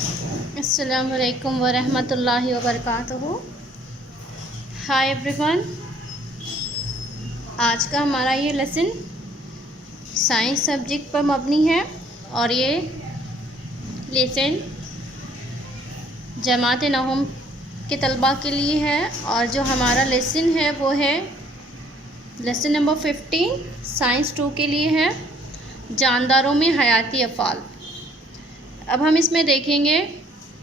السلام علیکم ورحمۃ اللہ وبرکاتہ۔ ہائی ایوری ون، آج کا ہمارا یہ لیسن سائنس سبجیکٹ پر مبنی ہے اور یہ لیسن جماعت نہم کے طلباء کے لیے ہے، اور جو ہمارا لیسن ہے وہ ہے لیسن نمبر 15 سائنس 2 کے لیے ہے، جانداروں میں حیاتی افعال۔ اب ہم اس میں دیکھیں گے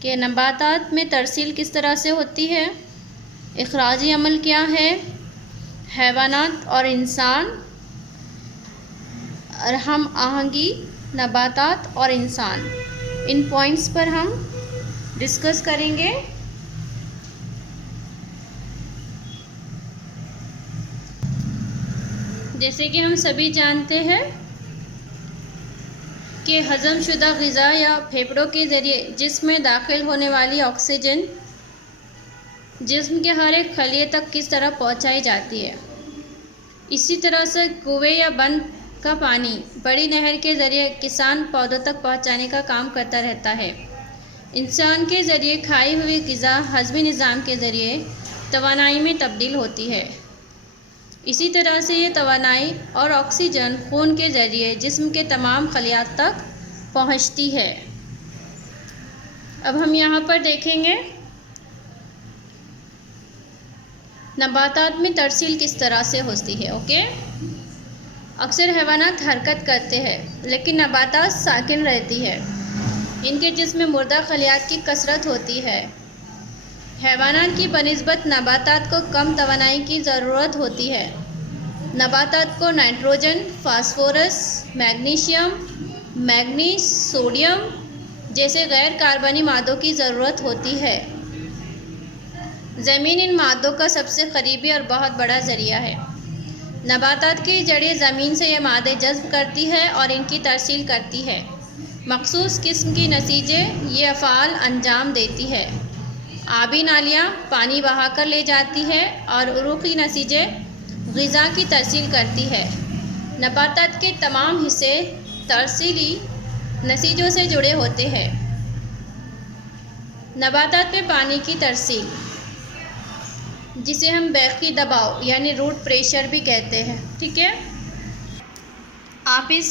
کہ نباتات میں ترسیل کس طرح سے ہوتی ہے، اخراجی عمل کیا ہے، حیوانات اور انسان، اور ہم آہنگی نباتات اور انسان، ان پوائنٹس پر ہم ڈسکس کریں گے۔ جیسے کہ ہم سبھی جانتے ہیں کہ ہضم شدہ غذا یا پھیپھڑوں کے ذریعے جسم میں داخل ہونے والی آکسیجن جسم کے ہر ایک خلیے تک کس طرح پہنچائی جاتی ہے، اسی طرح سے کنویں یا بند کا پانی بڑی نہر کے ذریعے کسان پودوں تک پہنچانے کا کام کرتا رہتا ہے۔ انسان کے ذریعے کھائی ہوئی غذا ہضمی نظام کے ذریعے توانائی میں تبدیل ہوتی ہے، اسی طرح سے یہ توانائی اور آکسیجن خون کے ذریعے جسم کے تمام خلیات تک پہنچتی ہے۔ اب ہم یہاں پر دیکھیں گے نباتات میں ترسیل کس طرح سے ہوتی ہے۔ اوکے، اکثر حیوانات حرکت کرتے ہیں لیکن نباتات ساکن رہتی ہے، ان کے جسم میں مردہ خلیات کی کثرت ہوتی ہے۔ حیوانات کی بنسبت نباتات کو کم توانائی کی ضرورت ہوتی ہے۔ نباتات کو nitrogen, phosphorus, magnesium, manganese, sodium جیسے غیر کاربنی مادوں کی ضرورت ہوتی ہے۔ زمین ان مادوں کا سب سے قریبی اور بہت بڑا ذریعہ ہے۔ نباتات کی جڑیں زمین سے یہ مادے جذب کرتی ہے اور ان کی ترسیل کرتی ہے۔ مخصوص قسم کی نسیجیں یہ افعال انجام دیتی ہے۔ آبی نالیاں پانی بہا کر لے جاتی ہے اور عروقی نسیجیں غذا کی ترسیل کرتی ہے۔ نباتات کے تمام حصے ترسیلی نسیجوں سے جڑے ہوتے ہیں۔ نباتات میں پانی کی ترسیل، جسے ہم بیخی دباؤ یعنی روٹ پریشر بھی کہتے ہیں، ٹھیک ہے۔ آپ اس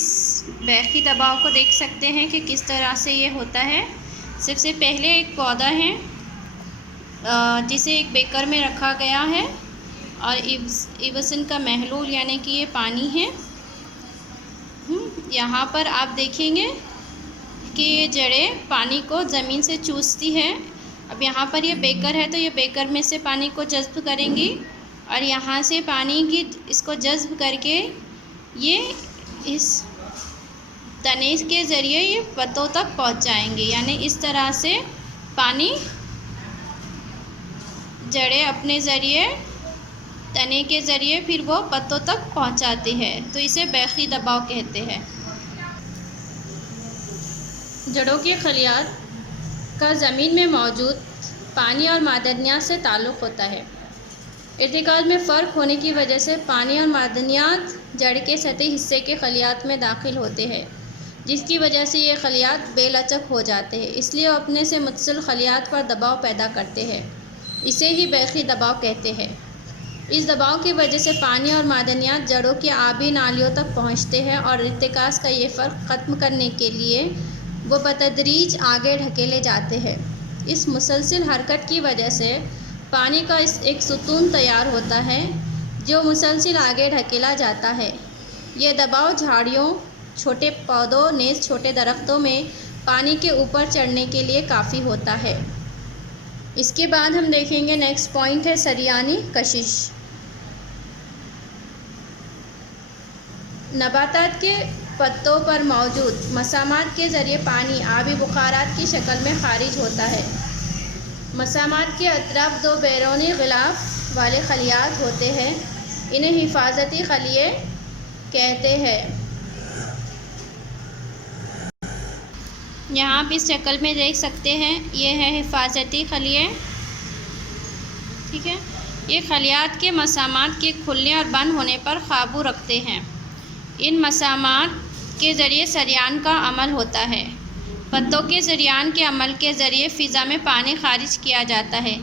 بیخی دباؤ کو دیکھ سکتے ہیں کہ کس طرح سے یہ ہوتا ہے۔ سب سے پہلے ایک پودا ہے جسے ایک بیکر میں رکھا گیا ہے اور ایوسن کا محلول یعنی کہ یہ پانی ہے۔ یہاں پر آپ دیکھیں گے کہ یہ جڑیں پانی کو زمین سے چوستی ہے۔ اب یہاں پر یہ بیکر ہے تو یہ بیکر میں سے پانی کو جذب کریں گی اور یہاں سے پانی کی اس کو جذب کر کے یہ اس تنے کے ذریعے یہ پتوں تک پہنچ جائیں گے، یعنی اس طرح سے پانی جڑیں اپنے ذریعے تنے کے ذریعے پھر وہ پتوں تک پہنچاتی ہے، تو اسے بیخی دباؤ کہتے ہیں۔ جڑوں کے خلیات کا زمین میں موجود پانی اور معدنیات سے تعلق ہوتا ہے۔ ارتکاز میں فرق ہونے کی وجہ سے پانی اور معدنیات جڑ کے سطحی حصے کے خلیات میں داخل ہوتے ہیں، جس کی وجہ سے یہ خلیات بے لچک ہو جاتے ہیں، اس لیے وہ اپنے سے متصل خلیات پر دباؤ پیدا کرتے ہیں، اسے ہی بیخی دباؤ کہتے ہیں۔ اس دباؤ کی وجہ سے پانی اور معدنیات جڑوں کی آبی نالیوں تک پہنچتے ہیں اور ارتکاز کا یہ فرق ختم کرنے کے لیے وہ بتدریج آگے ڈھکیلے جاتے ہیں۔ اس مسلسل حرکت کی وجہ سے پانی کا ایک ستون تیار ہوتا ہے جو مسلسل آگے ڈھکیلا جاتا ہے۔ یہ دباؤ جھاڑیوں، چھوٹے پودوں نیز چھوٹے درختوں میں پانی کے اوپر چڑھنے کے لیے کافی ہوتا ہے۔ اس کے بعد ہم دیکھیں گے نیکسٹ پوائنٹ ہے سریانی کشش۔ نباتات کے پتوں پر موجود مسامات کے ذریعے پانی آبی بخارات کی شکل میں خارج ہوتا ہے۔ مسامات کے اطراف دو بیرونی غلاف والے خلیات ہوتے ہیں، انہیں حفاظتی خلیے کہتے ہیں۔ یہاں آپ اس شکل میں دیکھ سکتے ہیں، یہ ہے حفاظتی خلیے، ٹھیک ہے۔ یہ خلیات کے مسامات کے کھلنے اور بند ہونے پر قابو رکھتے ہیں۔ ان مسامات کے ذریعے سریان کا عمل ہوتا ہے۔ پتوں کے سریان کے عمل کے ذریعے فضا میں پانی خارج کیا جاتا ہے،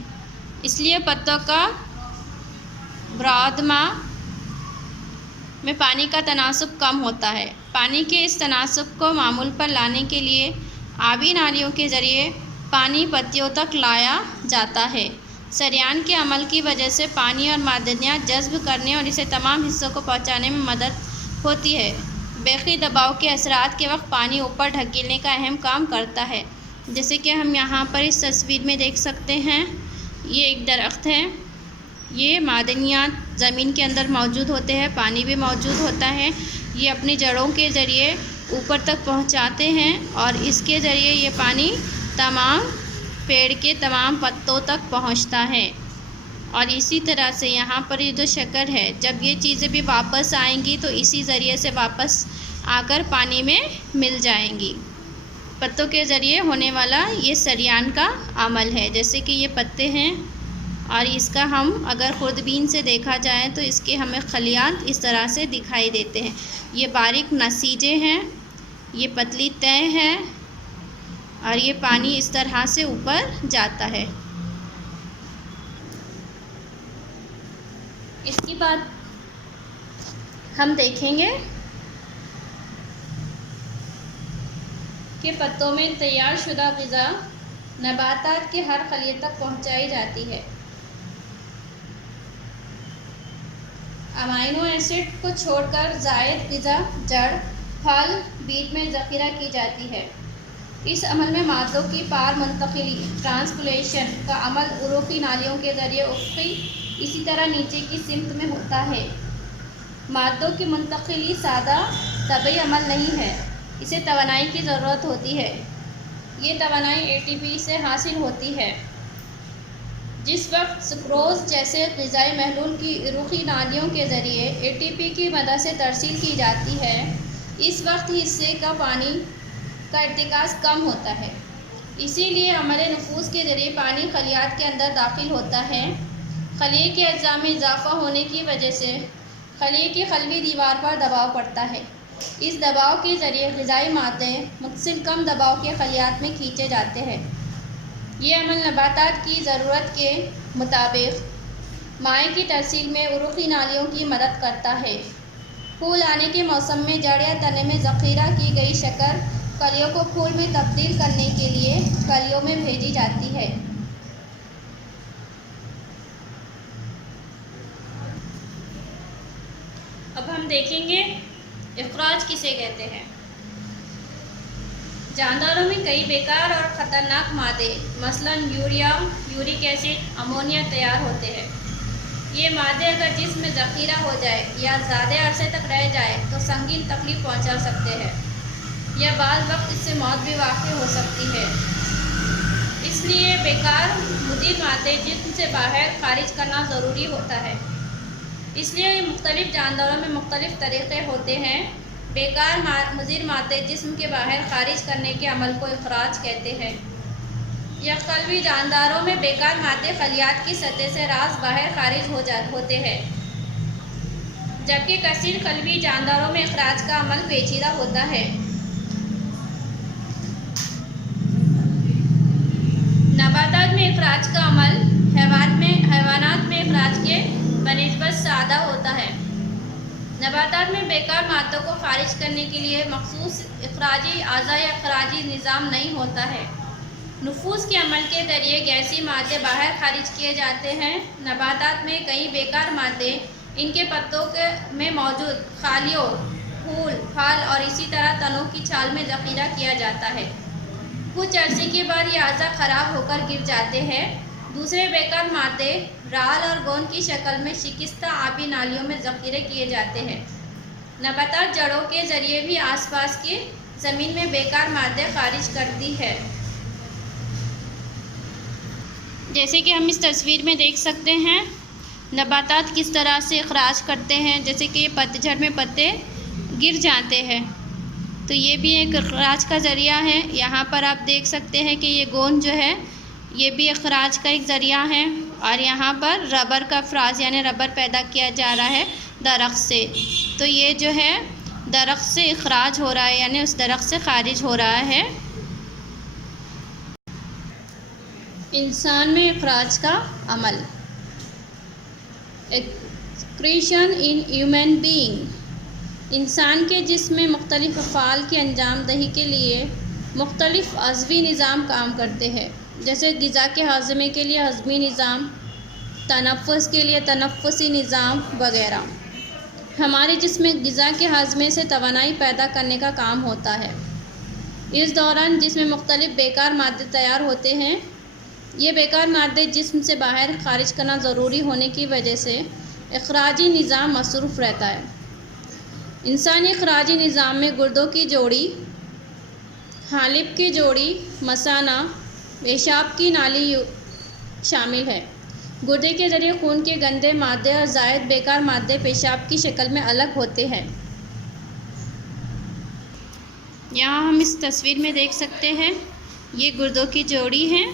اس لیے پتوں کا برآمدات میں پانی کا تناسب کم ہوتا ہے۔ پانی کے اس تناسب کو معمول پر لانے کے لیے آبی نالیوں کے ذریعے پانی پتیوں تک لایا جاتا ہے۔ سریان کے عمل کی وجہ سے پانی اور معدنیات جذب کرنے اور اسے تمام حصوں کو پہنچانے میں مدد ہوتی ہے۔ بیخی دباؤ کے اثرات کے وقت پانی اوپر دھکیلنے کا اہم کام کرتا ہے، جیسے کہ ہم یہاں پر اس تصویر میں دیکھ سکتے ہیں۔ یہ ایک درخت ہے، یہ معدنیات زمین کے اندر موجود ہوتے ہیں، پانی بھی موجود ہوتا ہے، یہ اپنی جڑوں کے ذریعے اوپر تک پہنچاتے ہیں اور اس کے ذریعے یہ پانی تمام پیڑ کے تمام پتوں تک پہنچتا ہے۔ اور اسی طرح سے یہاں پر یہ جو شکل ہے، جب یہ چیزیں بھی واپس آئیں گی تو اسی ذریعے سے واپس آ کر پانی میں مل جائیں گی۔ پتوں کے ذریعے ہونے والا یہ سریان کا عمل ہے، جیسے کہ یہ پتے ہیں اور اس کا ہم اگر خوردبین سے دیکھا جائے تو اس کے ہمیں خلیات اس طرح سے دکھائی دیتے ہیں۔ یہ باریک نسیجیں ہیں، یہ پتلی تہ ہے اور یہ پانی اس طرح سے اوپر جاتا ہے۔ اس کی بعد ہم دیکھیں گے کہ پتوں میں تیار شدہ غذا نباتات کے ہر خلیے تک پہنچائی جاتی ہے۔ امائنو ایسڈ کو چھوڑ کر زائد غذا جڑ، پھل، بیج میں ذخیرہ کی جاتی ہے۔ اس عمل میں مادوں کی پار منتقلی ٹرانسپولیشن کا عمل عروقی نالیوں کے ذریعے افقی اسی طرح نیچے کی سمت میں ہوتا ہے۔ مادوں کی منتقلی سادہ طبعی عمل نہیں ہے، اسے توانائی کی ضرورت ہوتی ہے۔ یہ توانائی اے ٹی پی سے حاصل ہوتی ہے۔ جس وقت سکروز جیسے غذائی محلول کی عروقی نالیوں کے ذریعے اے ٹی پی کی مدد سے ترسیل کی جاتی ہے، اس وقت حصے کا پانی کا ارتکاز کم ہوتا ہے۔ اسی لیے عمل نفوذ کے ذریعے پانی خلیات کے اندر داخل ہوتا ہے۔ خلیے کے اجزاء میں اضافہ ہونے کی وجہ سے خلیے کی خلوی دیوار پر دباؤ پڑتا ہے۔ اس دباؤ کے ذریعے غذائی مادے متصل کم دباؤ کے خلیات میں کھینچے جاتے ہیں۔ یہ عمل نباتات کی ضرورت کے مطابق مائع کی ترسیل میں عروقی نالیوں کی مدد کرتا ہے۔ پھول آنے کے موسم میں جڑ یا تنے میں ذخیرہ کی گئی شکر کلیوں کو پھول میں تبدیل کرنے کے لیے کلیوں میں بھیجی جاتی ہے۔ اب ہم دیکھیں گے اخراج کسے کہتے ہیں۔ جانداروں میں کئی بیکار اور خطرناک مادے مثلاً یوریا، یورک ایسڈ، امونیا تیار ہوتے ہیں۔ یہ مادے اگر جسم میں ذخیرہ ہو جائے یا زیادہ عرصے تک رہ جائے تو سنگین تکلیف پہنچا سکتے ہیں یا بعض وقت اس سے موت بھی واقع ہو سکتی ہے۔ اس لیے بیکار مضر مادے جسم سے باہر خارج کرنا ضروری ہوتا ہے۔ اس لیے مختلف جانداروں میں مختلف طریقے ہوتے ہیں۔ بیکار مضر مادے جسم کے باہر خارج کرنے کے عمل کو اخراج کہتے ہیں۔ یکقلبی جانداروں میں بیکار مادے خلیات کی سطح سے راز باہر خارج ہوتے ہیں، جبکہ کثیر قلبی جانداروں میں اخراج کا عمل پیچیدہ ہوتا ہے۔ نباتات میں اخراج کا عمل حیوانات میں اخراج کے بنسبت سادہ ہوتا ہے۔ نباتات میں بیکار مادوں کو خارج کرنے کے لیے مخصوص اخراجی اعضاء یا اخراجی نظام نہیں ہوتا ہے۔ نفوذ کے عمل کے ذریعے گیسی مادے باہر خارج کیے جاتے ہیں۔ نباتات میں کئی بیکار مادے ان کے پتوں میں موجود خالیوں، پھول، پھل اور اسی طرح تنوں کی چھال میں ذخیرہ کیا جاتا ہے۔ کچھ عرصے کے بعد یہ اعضاء خراب ہو کر گر جاتے ہیں۔ دوسرے بیکار مادے رال اور گوند کی شکل میں شکستہ آبی نالیوں میں ذخیرے کیے جاتے ہیں۔ نباتات جڑوں کے ذریعے بھی آس پاس کی زمین میں بیکار مادے خارج کرتی ہے۔ جیسے کہ ہم اس تصویر میں دیکھ سکتے ہیں نباتات کس طرح سے اخراج کرتے ہیں، جیسے کہ یہ پت جھڑ میں پتے گر جاتے ہیں تو یہ بھی ایک اخراج کا ذریعہ ہے۔ یہاں پر آپ دیکھ سکتے ہیں کہ یہ گوند جو ہے یہ بھی اخراج کا ایک ذریعہ ہے، اور یہاں پر ربر کا افراز یعنی ربر پیدا کیا جا رہا ہے درخت سے، تو یہ جو ہے درخت سے اخراج ہو رہا ہے یعنی اس درخت سے خارج ہو رہا ہے انسان میں اخراج کا عمل. Excretion in human being. انسان کے جسم میں مختلف افعال کی انجام دہی کے لیے مختلف عضوی نظام کام کرتے ہیں، جیسے غذا کے ہاضمے کے لیے ہضمی نظام، تنفس کے لیے تنفسی نظام وغیرہ. ہمارے جسم میں غذا کے ہاضمے سے توانائی پیدا کرنے کا کام ہوتا ہے. اس دوران جسم میں مختلف بیکار مادے تیار ہوتے ہیں. یہ بیکار مادے جسم سے باہر خارج کرنا ضروری ہونے کی وجہ سے اخراجی نظام مصروف رہتا ہے. انسانی اخراجی نظام میں گردوں کی جوڑی، حالب کی جوڑی، مثانہ، پیشاب کی نالی شامل ہے. گردے کے ذریعے خون کے گندے مادے اور زائد بیکار مادے پیشاب کی شکل میں الگ ہوتے ہیں. یہاں ہم اس تصویر میں دیکھ سکتے ہیں، یہ گردوں کی جوڑی ہے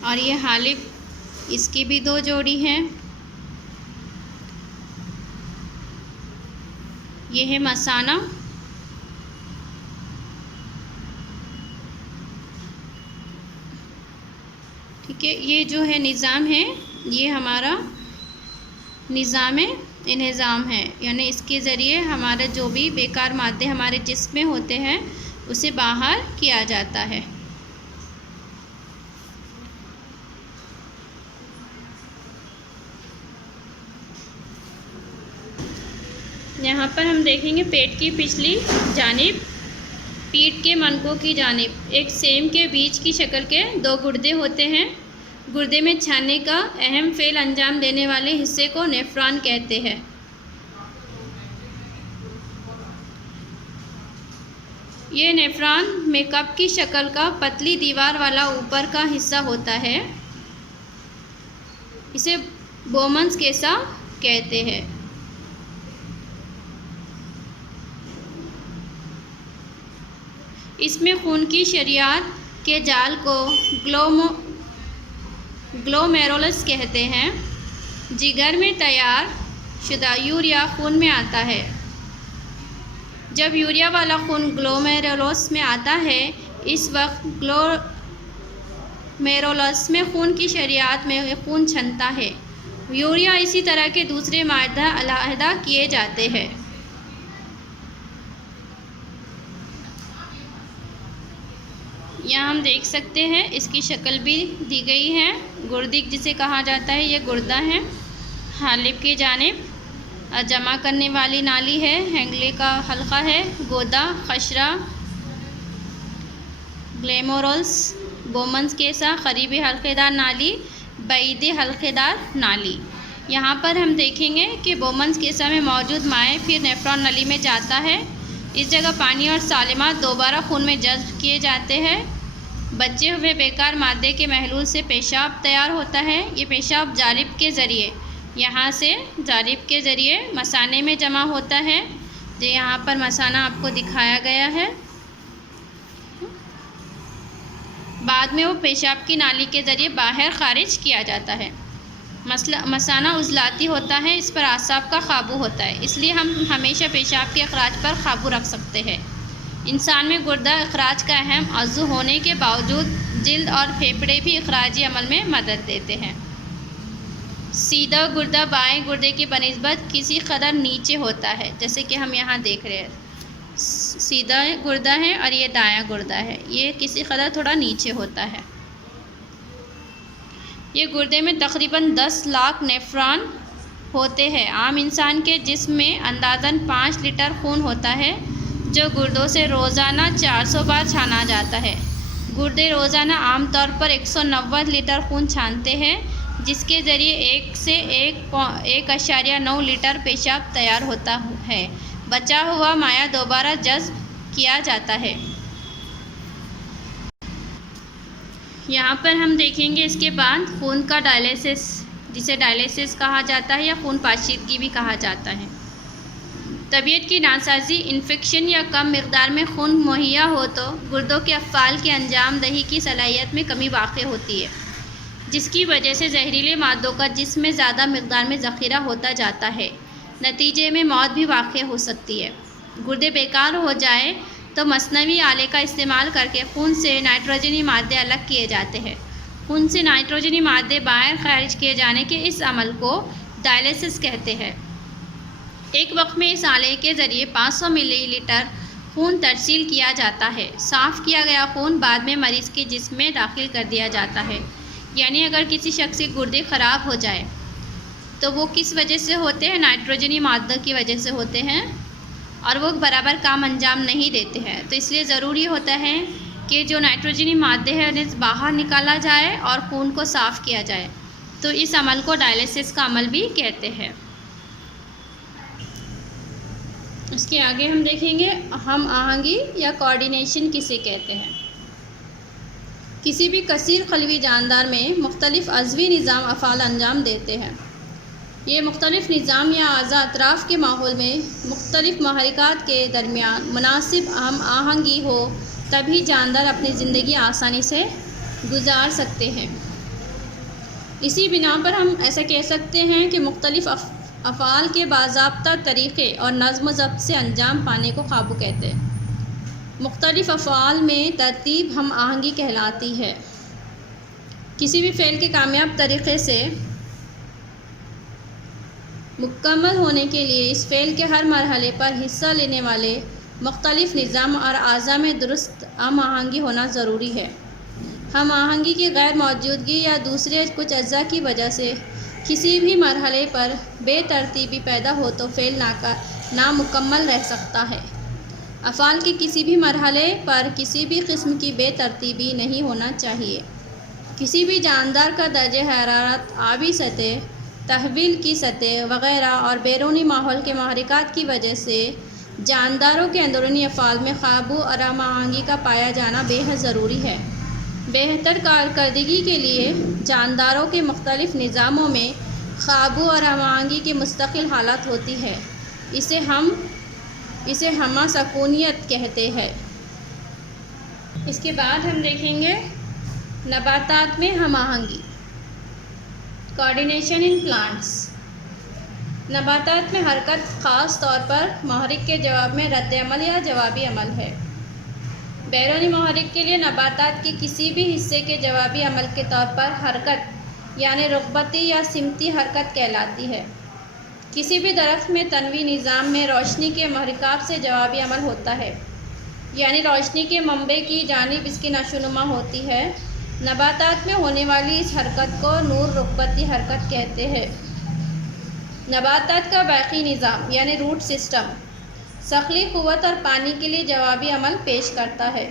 اور یہ حالب، اس کی بھی 2 جوڑی ہیں. یہ ہے مثانہ. ٹھیک ہے، یہ جو ہے نظام ہے، یہ ہمارا نظام انہضام ہے، یعنی اس کے ذریعے ہمارے جو بھی بیکار مادے ہمارے جسم میں ہوتے ہیں اسے باہر کیا جاتا ہے. یہاں پر ہم دیکھیں گے پیٹ کی پچھلی جانب، پیٹ کے منکوں کی جانب ایک سیم کے بیج کی شکل کے 2 گردے ہوتے ہیں. گردے میں چھاننے کا اہم فعل انجام دینے والے حصے کو نیفران کہتے ہیں. یہ نیفران میں کپ کی شکل کا پتلی دیوار والا اوپر کا حصہ ہوتا ہے. اسے بومنز کیسا کہتے ہیں. اس میں خون کی شریان کے جال کو گلومیرولس کہتے ہیں. جگر میں تیار شدہ یوریا خون میں آتا ہے. جب یوریا والا خون گلومیرولس میں آتا ہے، اس وقت گلومیرولس میں خون کی شریان میں خون چھنتا ہے. یوریا اسی طرح کے دوسرے مادہ علیحدہ کیے جاتے ہیں. یہاں ہم دیکھ سکتے ہیں، اس کی شکل بھی دی گئی ہے. گردک جسے کہا جاتا ہے، یہ گردہ ہے. حالب کی جانب جمع کرنے والی نالی ہے. ہینگلے کا حلقہ ہے. گودا، خشرہ، گلیمورولس، بومنز کیسا، قریبی حلقے دار نالی، بعیدی حلقے دار نالی. یہاں پر ہم دیکھیں گے کہ بومنز کیسا میں موجود مائع پھر نیفران نلی میں جاتا ہے. اس جگہ پانی اور سالمات دوبارہ خون میں جذب کیے جاتے ہیں. بچے ہوئے بیکار مادے کے محلول سے پیشاب تیار ہوتا ہے. یہ پیشاب جالب کے ذریعے، یہاں سے جالب کے ذریعے مثانے میں جمع ہوتا ہے. جو یہاں پر مثانہ آپ کو دکھایا گیا ہے. بعد میں وہ پیشاب کی نالی کے ذریعے باہر خارج کیا جاتا ہے. مثانہ عضلاتی ہوتا ہے، اس پر اعصاب کا قابو ہوتا ہے، اس لیے ہم ہمیشہ پیشاب کے اخراج پر قابو رکھ سکتے ہیں. انسان میں گردہ اخراج کا اہم عضو ہونے کے باوجود جلد اور پھیپھڑے بھی اخراجی عمل میں مدد دیتے ہیں. سیدھا گردہ بائیں گردے کی بنسبت کسی قدر نیچے ہوتا ہے، جیسے کہ ہم یہاں دیکھ رہے ہیں. سیدھا گردہ ہے اور یہ دایاں گردہ ہے، یہ کسی قدر تھوڑا نیچے ہوتا ہے. یہ گردے میں تقریباً 10 لاکھ نیفران ہوتے ہیں. عام انسان کے جسم میں اندازاً 5 لیٹر خون ہوتا ہے، جو گردوں سے روزانہ 400 بار چھانا جاتا ہے. گردے روزانہ عام طور پر 190 لیٹر خون چھانتے ہیں، جس کے ذریعے 1 سے 1.9 لیٹر پیشاب تیار ہوتا ہے. بچا ہوا مائع دوبارہ جذب کیا جاتا ہے. یہاں پر ہم دیکھیں گے اس کے بعد خون کا ڈائلیسس، جسے ڈائلیسس کہا جاتا ہے یا خون پاشیدگی بھی کہا جاتا ہے. طبیعت کی ناسازی، انفیکشن یا کم مقدار میں خون مہیا ہو تو گردوں کے افعال کی انجام دہی کی صلاحیت میں کمی واقع ہوتی ہے، جس کی وجہ سے زہریلے مادوں کا جسم میں زیادہ مقدار میں ذخیرہ ہوتا جاتا ہے. نتیجے میں موت بھی واقع ہو سکتی ہے. گردے بیکار ہو جائے تو مصنوعی آلے کا استعمال کر کے خون سے نائٹروجنی مادے الگ کیے جاتے ہیں۔ خون سے نائٹروجنی مادے باہر خارج کیے جانے کے اس عمل کو ڈائلیسس کہتے ہیں۔ ایک وقت میں اس آلے کے ذریعے 500 ملی لیٹر خون ترسیل کیا جاتا ہے۔ صاف کیا گیا خون بعد میں مریض کے جسم میں داخل کر دیا جاتا ہے۔ یعنی اگر کسی شخص کے گردے خراب ہو جائے تو وہ کس وجہ سے ہوتے ہیں؟ نائٹروجنی مادوں کی وجہ سے ہوتے ہیں، اور وہ برابر کام انجام نہیں دیتے ہیں۔ تو اس لیے ضروری ہوتا ہے کہ جو نائٹروجنی مادے ہیں انہیں باہر نکالا جائے اور خون کو صاف کیا جائے۔ تو اس عمل کو ڈائلیسس کا عمل بھی کہتے ہیں۔ اس کے آگے ہم دیکھیں گے ہم آہنگی یا کوارڈینیشن کسے کہتے ہیں۔ کسی بھی کثیر خلوی جاندار میں مختلف عضوی نظام افعال انجام دیتے ہیں۔ یہ مختلف نظام یا اعضاء اطراف کے ماحول میں مختلف محرکات کے درمیان مناسب ہم آہنگی ہو تبھی جاندار اپنی زندگی آسانی سے گزار سکتے ہیں۔ اسی بنا پر ہم ایسا کہہ سکتے ہیں کہ مختلف افعال کے باضابطہ طریقے اور نظم و ضبط سے انجام پانے کو قابو کہتے ہیں۔ مختلف افعال میں ترتیب ہم آہنگی کہلاتی ہے۔ کسی بھی فعل کے کامیاب طریقے سے مکمل ہونے کے لیے اس فعل کے ہر مرحلے پر حصہ لینے والے مختلف نظام اور اعضاء میں درست ہم آہنگی ہونا ضروری ہے۔ ہم آہنگی کی غیر موجودگی یا دوسرے کچھ اجزاء کی وجہ سے کسی بھی مرحلے پر بے ترتیبی پیدا ہو تو فعل نامکمل رہ سکتا ہے۔ افعال کے کسی بھی مرحلے پر کسی بھی قسم کی بے ترتیبی نہیں ہونا چاہیے۔ کسی بھی جاندار کا درجہ حرارت، آبی سطح، تحویل کی سطح وغیرہ اور بیرونی ماحول کے محرکات کی وجہ سے جانداروں کے اندرونی افعال میں قابو اور ہم آہنگی کا پایا جانا بے حد ضروری ہے۔ بہتر کارکردگی کے لیے جانداروں کے مختلف نظاموں میں قابو اور ہم آہنگی کی مستقل حالت ہوتی ہے۔ اسے ہمہ سکونیت کہتے ہیں۔ اس کے بعد ہم دیکھیں گے نباتات میں ہم آہنگی، کوارڈینیشن ان پلانٹس۔ نباتات میں حرکت خاص طور پر محرک کے جواب میں رد عمل یا جوابی عمل ہے۔ بیرونی محرک کے لیے نباتات کے کسی بھی حصے کے جوابی عمل کے طور پر حرکت یعنی رغبتی یا سمتی حرکت کہلاتی ہے۔ کسی بھی درخت میں تنوی نظام میں روشنی کے محرکات سے جوابی عمل ہوتا ہے، یعنی روشنی کے منبع کی جانب اس کی نشوونما ہوتی ہے۔ نباتات میں ہونے والی اس حرکت کو نور رغبتی حرکت کہتے ہیں۔ نباتات کا باقی نظام یعنی روٹ سسٹم سخلی قوت اور پانی کے لیے جوابی عمل پیش کرتا ہے۔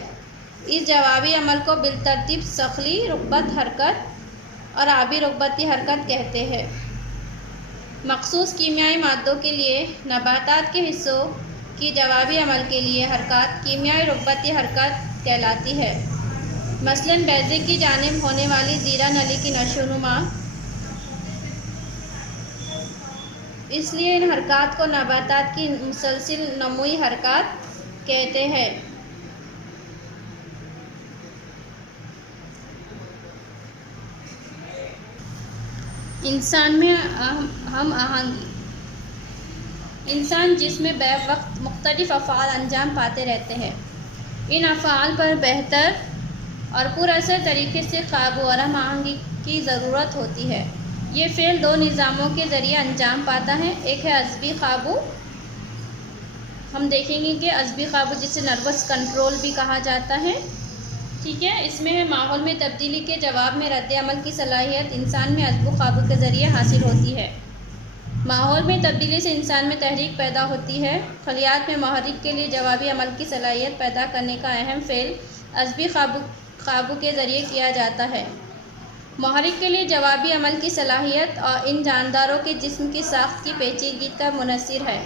اس جوابی عمل کو بالترتیب سخلی رغبت حرکت اور آبی رغبتی حرکت کہتے ہیں۔ مخصوص کیمیائی مادوں کے لیے نباتات کے حصوں کی جوابی عمل کے لیے حرکات کیمیائی رغبتی حرکت کہلاتی ہے۔ مثلاً بیضے کی جانب ہونے والی زیرہ نلی کی نشوونما۔ اس لیے ان حرکات کو نباتات کی مسلسل نموئی حرکات کہتے ہیں۔ انسان میں ہم آہنگی۔ انسان جس میں بیک وقت مختلف افعال انجام پاتے رہتے ہیں، ان افعال پر بہتر اور پر اثر طریقے سے قابو اور ہم آہنگی کی ضرورت ہوتی ہے۔ یہ فعل دو نظاموں کے ذریعے انجام پاتا ہے۔ ایک ہے عصبی قابو۔ ہم دیکھیں گے کہ عصبی قابو جسے نروس کنٹرول بھی کہا جاتا ہے، ٹھیک ہے۔ اس میں ماحول میں تبدیلی کے جواب میں رد عمل کی صلاحیت انسان میں عصبی قابو کے ذریعے حاصل ہوتی ہے۔ ماحول میں تبدیلی سے انسان میں تحریک پیدا ہوتی ہے۔ خلیات میں محرک کے لیے جوابی عمل کی صلاحیت پیدا کرنے کا اہم فعل عصبی قابو کے ذریعے کیا جاتا ہے۔ محرک کے لیے جوابی عمل کی صلاحیت اور ان جانداروں کے جسم کی ساخت کی پیچیدگی کا منحصر ہے۔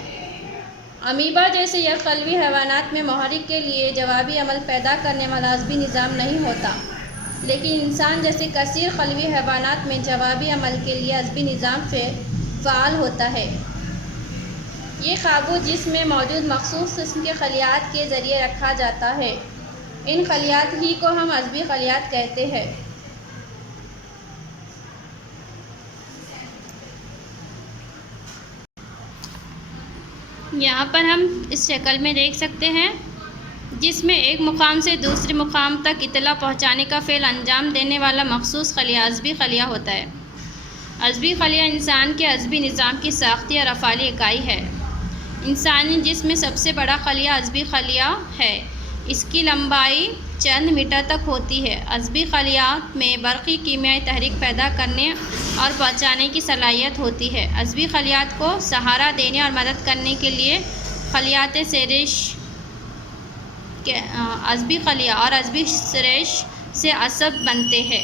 امیبا جیسے یک قلوی حیوانات میں محرک کے لیے جوابی عمل پیدا کرنے والا عصبی نظام نہیں ہوتا، لیکن انسان جیسے کثیر قلوی حیوانات میں جوابی عمل کے لیے عصبی نظام فعال ہوتا ہے۔ یہ قابو جسم میں موجود مخصوص قسم کے خلیات کے ذریعے رکھا جاتا ہے۔ ان خلیات ہی کو ہم عصبی خلیات کہتے ہیں۔ یہاں پر ہم اس شکل میں دیکھ سکتے ہیں جس میں ایک مقام سے دوسرے مقام تک اطلاع پہنچانے کا فعل انجام دینے والا مخصوص خلیہ عصبی خلیہ ہوتا ہے۔ عصبی خلیہ انسان کے عصبی نظام کی ساختی اور افعالی اکائی ہے۔ انسانی جسم میں سب سے بڑا خلیہ عصبی خلیہ ہے۔ اس کی لمبائی چند میٹر تک ہوتی ہے۔ عصبی خلیات میں برقی کیمیائی تحریک پیدا کرنے اور پہنچانے کی صلاحیت ہوتی ہے۔ عصبی خلیات کو سہارا دینے اور مدد کرنے کے لیے خلیات سیرش عصبی خلیہ اور عصبی سیرش سے عصب بنتے ہیں۔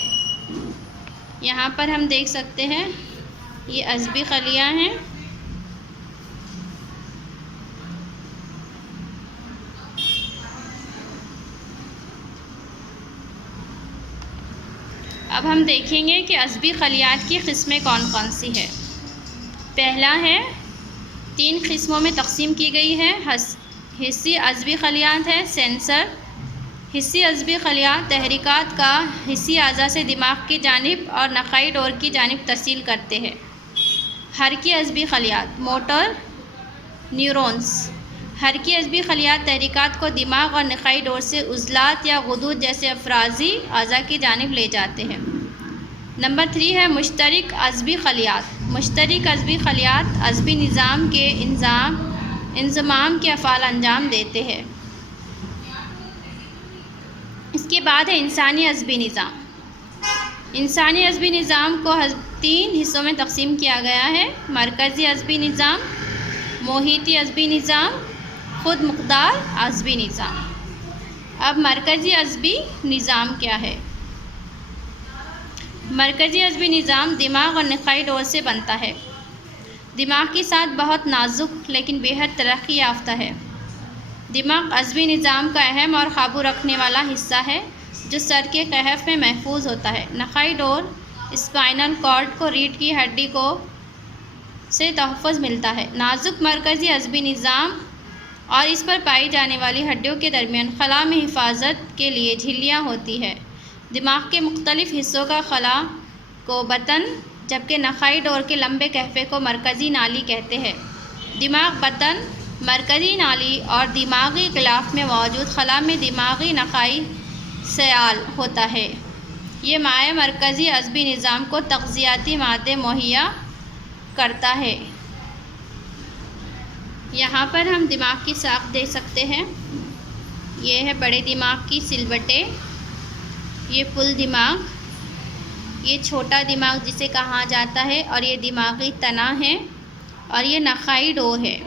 یہاں پر ہم دیکھ سکتے ہیں یہ عصبی خلیہ ہیں۔ اب ہم دیکھیں گے کہ عصبی خلیات کی قسمیں کون کون سی ہے۔ پہلا ہے 3 قسموں میں تقسیم کی گئی ہے۔ حسی عصبی خلیات ہے سینسر۔ حسی عصبی خلیات تحریکات کا حسی اعضاء سے دماغ کی جانب اور نخاعی ڈور کی جانب ترسیل کرتے ہیں۔ حرکی عصبی خلیات موٹر نیورونز۔ حرکی عصبی خلیات تحریکات کو دماغ اور نخاعی ڈور سے عضلات یا غدود جیسے افرازی اعضاء کی جانب لے جاتے ہیں۔ نمبر 3 ہے مشترک عصبی خلیات۔ مشترک عصبی خلیات عصبی نظام کے انضمام کے افعال انجام دیتے ہیں۔ اس کے بعد ہے انسانی عصبی نظام۔ انسانی عصبی نظام کو 3 حصوں میں تقسیم کیا گیا ہے: مرکزی عصبی نظام، محیطی عصبی نظام، خود مختار عصبی نظام۔ اب مرکزی عصبی نظام کیا ہے؟ مرکزی عصبی نظام دماغ اور نخاعی ڈور سے بنتا ہے۔ دماغ کے ساتھ بہت نازک لیکن بے حد ترقی یافتہ ہے۔ دماغ عصبی نظام کا اہم اور قابو رکھنے والا حصہ ہے جو سر کے کہف میں محفوظ ہوتا ہے۔ نخاعی ڈور اسپائنل کارڈ کو ریڑھ کی ہڈی سے تحفظ ملتا ہے۔ نازک مرکزی عصبی نظام اور اس پر پائی جانے والی ہڈیوں کے درمیان خلا میں حفاظت کے لیے جھلیاں ہوتی ہیں۔ دماغ کے مختلف حصوں کا خلا کو بطن، جبکہ نخاعی ڈور کے لمبے کہفے کو مرکزی نالی کہتے ہیں۔ دماغ، بطن، مرکزی نالی اور دماغی غلاف میں موجود خلا میں دماغی نخاعی سیال ہوتا ہے۔ یہ مائع مرکزی عصبی نظام کو تغذیاتی مادے مہیا کرتا ہے۔ یہاں پر ہم دماغ کی ساخت دیکھ سکتے ہیں۔ یہ ہے بڑے دماغ کی سلوٹیں، یہ پل دماغ، یہ چھوٹا دماغ جسے کہا جاتا ہے، اور یہ دماغی تنا ہے، اور یہ نخاعی ڈور ہے۔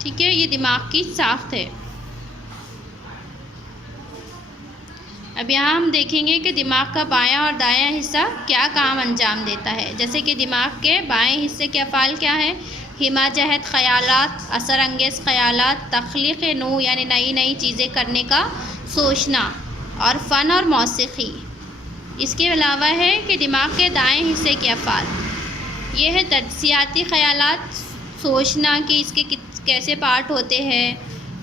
ٹھیک ہے، یہ دماغ کی ساخت ہے۔ اب یہاں ہم دیکھیں گے کہ دماغ کا بایاں اور دایاں حصہ کیا کام انجام دیتا ہے۔ جیسے کہ دماغ کے بائیں حصے کے افعال کیا ہے؟ ہمہ جہت خیالات، اثر انگیز خیالات، تخلیق نو یعنی نئی چیزیں کرنے کا سوچنا، اور فن اور موسیقی۔ اس کے علاوہ ہے کہ دماغ کے دائیں حصے کے افعال یہ ہے تجزیاتی خیالات، سوچنا کہ اس کے کیسے پارٹ ہوتے ہیں،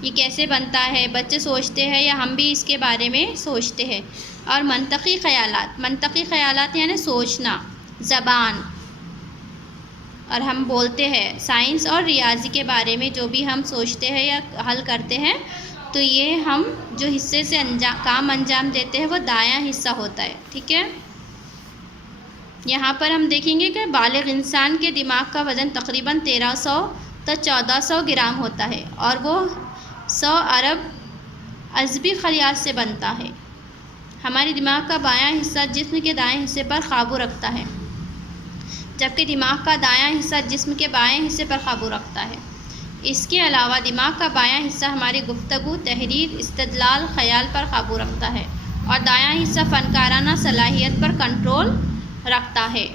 یہ کیسے بنتا ہے، بچے سوچتے ہیں یا ہم بھی اس کے بارے میں سوچتے ہیں۔ اور منطقی خیالات یعنی سوچنا، زبان، اور ہم بولتے ہیں۔ سائنس اور ریاضی کے بارے میں جو بھی ہم سوچتے ہیں یا حل کرتے ہیں، تو یہ ہم جو حصے سے کام انجام دیتے ہیں وہ دایاں حصہ ہوتا ہے۔ ٹھیک ہے، یہاں پر ہم دیکھیں گے کہ بالغ انسان کے دماغ کا وزن تقریباً 1300 تا 1400 گرام ہوتا ہے، اور وہ 100 ارب عصبی خلیات سے بنتا ہے۔ ہمارے دماغ کا بایاں حصہ جسم کے دائیں حصے پر قابو رکھتا ہے، جبکہ دماغ کا دایاں حصہ جسم کے بائیں حصے پر قابو رکھتا ہے۔ اس کے علاوہ دماغ کا بایاں حصہ ہماری گفتگو، تحریر، استدلال، خیال پر قابو رکھتا ہے، اور دایاں حصہ فنکارانہ صلاحیت پر کنٹرول رکھتا ہے۔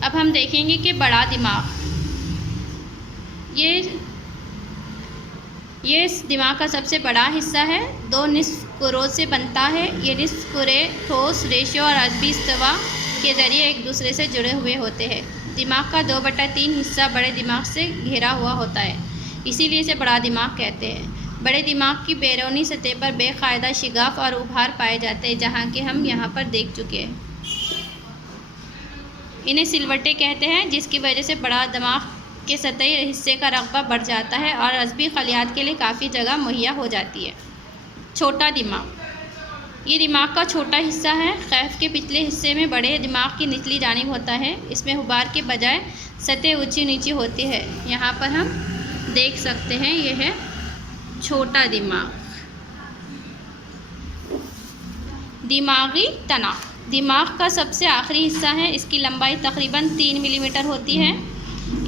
اب ہم دیکھیں گے کہ بڑا دماغ، یہ دماغ کا سب سے بڑا حصہ ہے، 2 نصف کروں سے بنتا ہے۔ یہ نصف کرے ٹھوس، ریشوں اور عصبی استوا کے ذریعے ایک دوسرے سے جڑے ہوئے ہوتے ہیں۔ دماغ کا 2/3 حصہ بڑے دماغ سے گھیرا ہوا ہوتا ہے، اسی لیے اسے بڑا دماغ کہتے ہیں۔ بڑے دماغ کی بیرونی سطح پر بے قاعدہ شگاف اور ابھار پائے جاتے ہیں، جہاں کہ ہم یہاں پر دیکھ چکے ہیں۔ انہیں سلوٹیں کہتے ہیں، جس کی وجہ سے بڑا دماغ کے سطحی حصے کا رقبہ بڑھ جاتا ہے اور عصبی خلیات کے لیے کافی جگہ مہیا ہو جاتی ہے۔ چھوٹا دماغ، یہ دماغ کا چھوٹا حصہ ہے، قیف کے پچھلے حصے میں بڑے دماغ کی نچلی جانب ہوتا ہے۔ اس میں غبار کے بجائے سطح اونچی نیچی ہوتی ہے۔ یہاں پر ہم دیکھ سکتے ہیں، یہ ہے چھوٹا دماغ۔ دماغی تنا، دماغ کا سب سے آخری حصہ ہے، اس کی لمبائی تقریباً 3 ملی میٹر ہوتی ہے۔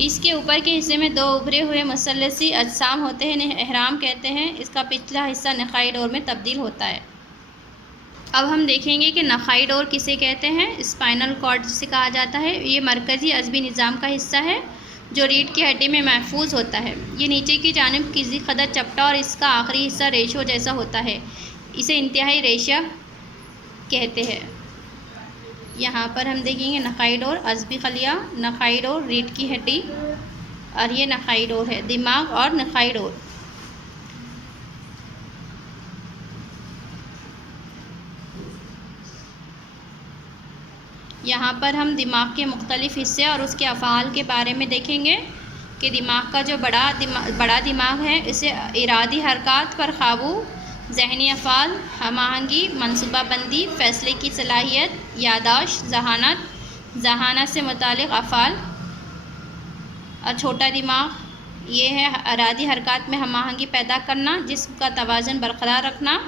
اس کے اوپر کے حصے میں 2 ابھرے ہوئے مثلثی اجسام ہوتے ہیں، انہیں اہرام کہتے ہیں۔ اس کا پچھلا حصہ نخاعی ڈور میں تبدیل ہوتا ہے۔ اب ہم دیکھیں گے کہ نخاعی ڈور کسے کہتے ہیں۔ اسپائنل کارڈ جسے کہا جاتا ہے، یہ مرکزی عصبی نظام کا حصہ ہے جو ریڑھ کی ہڈی میں محفوظ ہوتا ہے۔ یہ نیچے کی جانب کسی قدر چپٹا اور اس کا آخری حصہ ریشوں جیسا ہوتا ہے، اسے انتہائی ریشہ کہتے ہیں۔ یہاں پر ہم دیکھیں گے نخاعی ڈور، عصبی خلیہ، نخاعی ڈور، ریڑھ کی ہڈی، اور یہ نخاعی ڈور ہے، دماغ اور نخاعی ڈور۔ یہاں پر ہم دماغ کے مختلف حصے اور اس کے افعال کے بارے میں دیکھیں گے کہ دماغ کا جو بڑا دماغ ہے، اسے ارادی حرکات پر قابو، ذہنی افعال، ہم آہنگی، منصوبہ بندی، فیصلے کی صلاحیت، یادداشت، ذہانت سے متعلق افعال۔ اور چھوٹا دماغ یہ ہے ارادی حرکات میں ہم آہنگی پیدا کرنا، جسم کا توازن برقرار رکھنا۔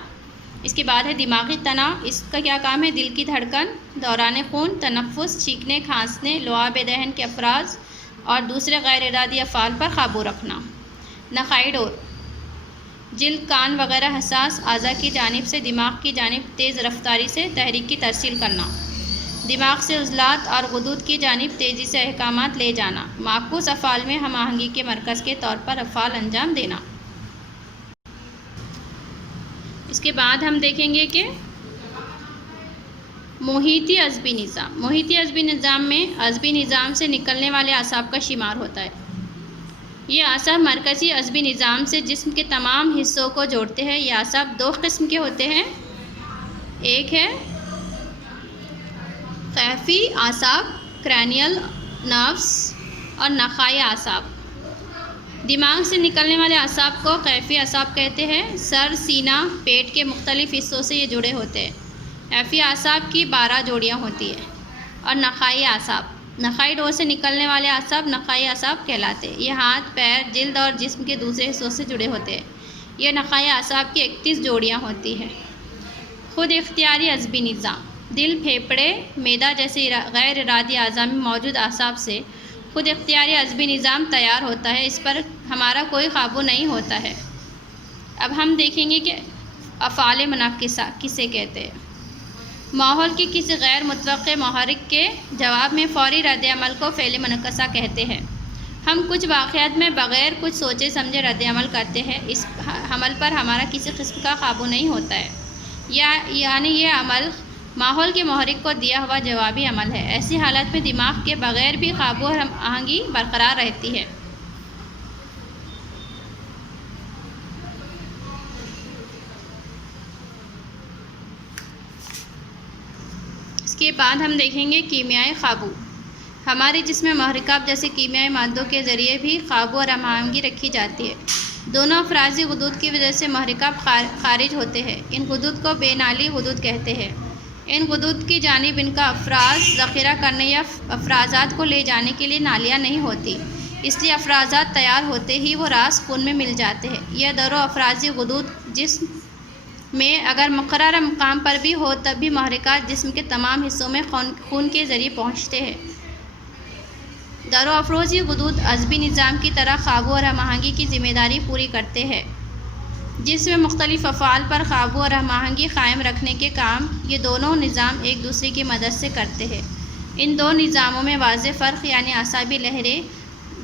اس کے بعد ہے دماغی تنا، اس کا کیا کام ہے؟ دل کی دھڑکن، دوران خون، تنفس، چھینکنے کھانسنے، لعاب دہن کے افراز اور دوسرے غیر ارادی افعال پر قابو رکھنا۔ نخاعی ڈور جلد، کان وغیرہ حساس اعضاء کی جانب سے دماغ کی جانب تیز رفتاری سے تحریک کی ترسیل کرنا۔ دماغ سے عضلات اور غدود کی جانب تیزی سے احکامات لے جانا۔ معکوس افعال میں ہم آہنگی کے مرکز کے طور پر افعال انجام دینا۔ اس کے بعد ہم دیکھیں گے کہ محیطی عصبی نظام۔ محیطی عصبی نظام میں عصبی نظام سے نکلنے والے اعصاب کا شمار ہوتا ہے۔ یہ اعصاب مرکزی عصبی نظام سے جسم کے تمام حصوں کو جوڑتے ہیں۔ یہ اعصاب 2 قسم کے ہوتے ہیں، ایک ہے قیفی اعصاب، کرینیل نروز، اور نخاعی اعصاب۔ دماغ سے نکلنے والے اعصاب کو قیفی اعصاب کہتے ہیں۔ سر، سینہ، پیٹ کے مختلف حصوں سے یہ جڑے ہوتے ہیں۔ قیفی اعصاب کی 12 جوڑیاں ہوتی ہیں۔ اور نخاعی اعصاب، نخاعی ڈور سے نکلنے والے اعصاب نخاعی اعصاب کہلاتے ہیں۔ یہ ہاتھ، پیر، جلد اور جسم کے دوسرے حصوں سے جڑے ہوتے ہیں۔ یہ نخاعی اعصاب کی 31 جوڑیاں ہوتی ہیں۔ خود اختیاری عصبی نظام، دل، پھیپھڑے، معدہ جیسے غیر ارادی اعضاء میں موجود اعصاب سے خود اختیاری عصبی نظام تیار ہوتا ہے، اس پر ہمارا کوئی قابو نہیں ہوتا ہے۔ اب ہم دیکھیں گے کہ افعال منعکسہ کسے کہتے ہیں۔ ماحول کے کسی غیر متوقع محرک کے جواب میں فوری رد عمل کو فعل منعکسہ کہتے ہیں۔ ہم کچھ واقعات میں بغیر کچھ سوچے سمجھے رد عمل کرتے ہیں، اس عمل پر ہمارا کسی قسم کا قابو نہیں ہوتا ہے، یعنی یہ عمل ماحول کے محرک کو دیا ہوا جوابی عمل ہے۔ ایسی حالت میں دماغ کے بغیر بھی قابو اور ہم آہنگی برقرار رہتی ہے۔ اس کے بعد ہم دیکھیں گے کیمیائی قابو۔ ہمارے جسم میں محرکات جیسے کیمیائی مادوں کے ذریعے بھی قابو اور ہم آہنگی رکھی جاتی ہے۔ دونوں افرازی غدود کی وجہ سے محرکات خارج ہوتے ہیں۔ ان غدود کو بے نالی غدود کہتے ہیں۔ ان غدود کی جانب ان کا افراز ذخیرہ کرنے یا افرازات کو لے جانے کے لیے نالیاں نہیں ہوتی، اس لیے افرازات تیار ہوتے ہی وہ راس خون میں مل جاتے ہیں۔ یہ دونوں افرازی غدود جسم میں اگر مقررہ مقام پر بھی ہو تب بھی محرکات جسم کے تمام حصوں میں خون کے ذریعے پہنچتے ہیں۔ دونوں افرازی غدود عصبی نظام کی طرح قابو اور ہم آہنگی کی ذمہ داری پوری کرتے ہیں۔ جسم میں مختلف افعال پر قابو اور ہم آہنگی قائم رکھنے کے کام یہ دونوں نظام ایک دوسرے کی مدد سے کرتے ہیں۔ ان دو نظاموں میں واضح فرق، یعنی اعصابی لہریں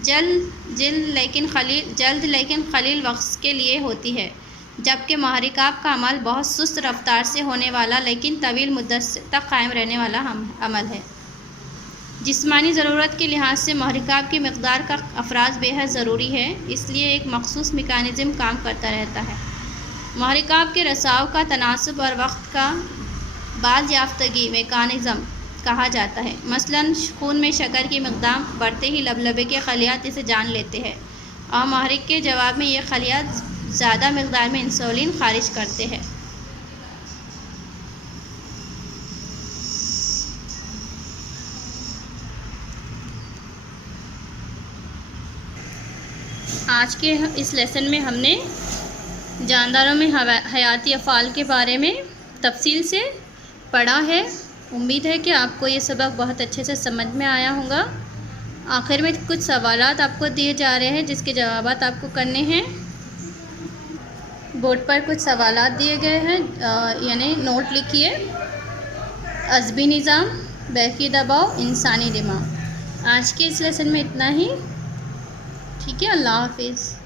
جلد لیکن قلیل وقت کے لیے ہوتی ہے، جبکہ محرکات کا عمل بہت سست رفتار سے ہونے والا لیکن طویل مدت تک قائم رہنے والا عمل ہے۔ جسمانی ضرورت کے لحاظ سے محرکات کی مقدار کا افراز بے حد ضروری ہے، اس لیے ایک مخصوص میکانزم کام کرتا رہتا ہے۔ محرکات کے رساؤ کا تناسب اور وقت کا باز یافتگی میکانزم کہا جاتا ہے۔ مثلاً خون میں شکر کی مقدار بڑھتے ہی لبلبے کے خلیات اسے جان لیتے ہیں اور محرک کے جواب میں یہ خلیات زیادہ مقدار میں انسولین خارج کرتے ہیں۔ آج کے اس لیسن میں ہم نے جانداروں میں حیاتی افعال کے بارے میں تفصیل سے پڑھا ہے۔ امید ہے کہ آپ کو یہ سبق بہت اچھے سے سمجھ میں آیا ہوگا۔ آخر میں کچھ سوالات آپ کو دیے جا رہے ہیں جس کے جوابات آپ کو کرنے ہیں۔ بورڈ پر کچھ سوالات دیے گئے ہیں، یعنی نوٹ لکھیے۔ عصبی نظام، برقی دباؤ، انسانی دماغ۔ آج کے اس لیسن میں اتنا ہی۔ ٹھیک ہے، اللہ حافظ۔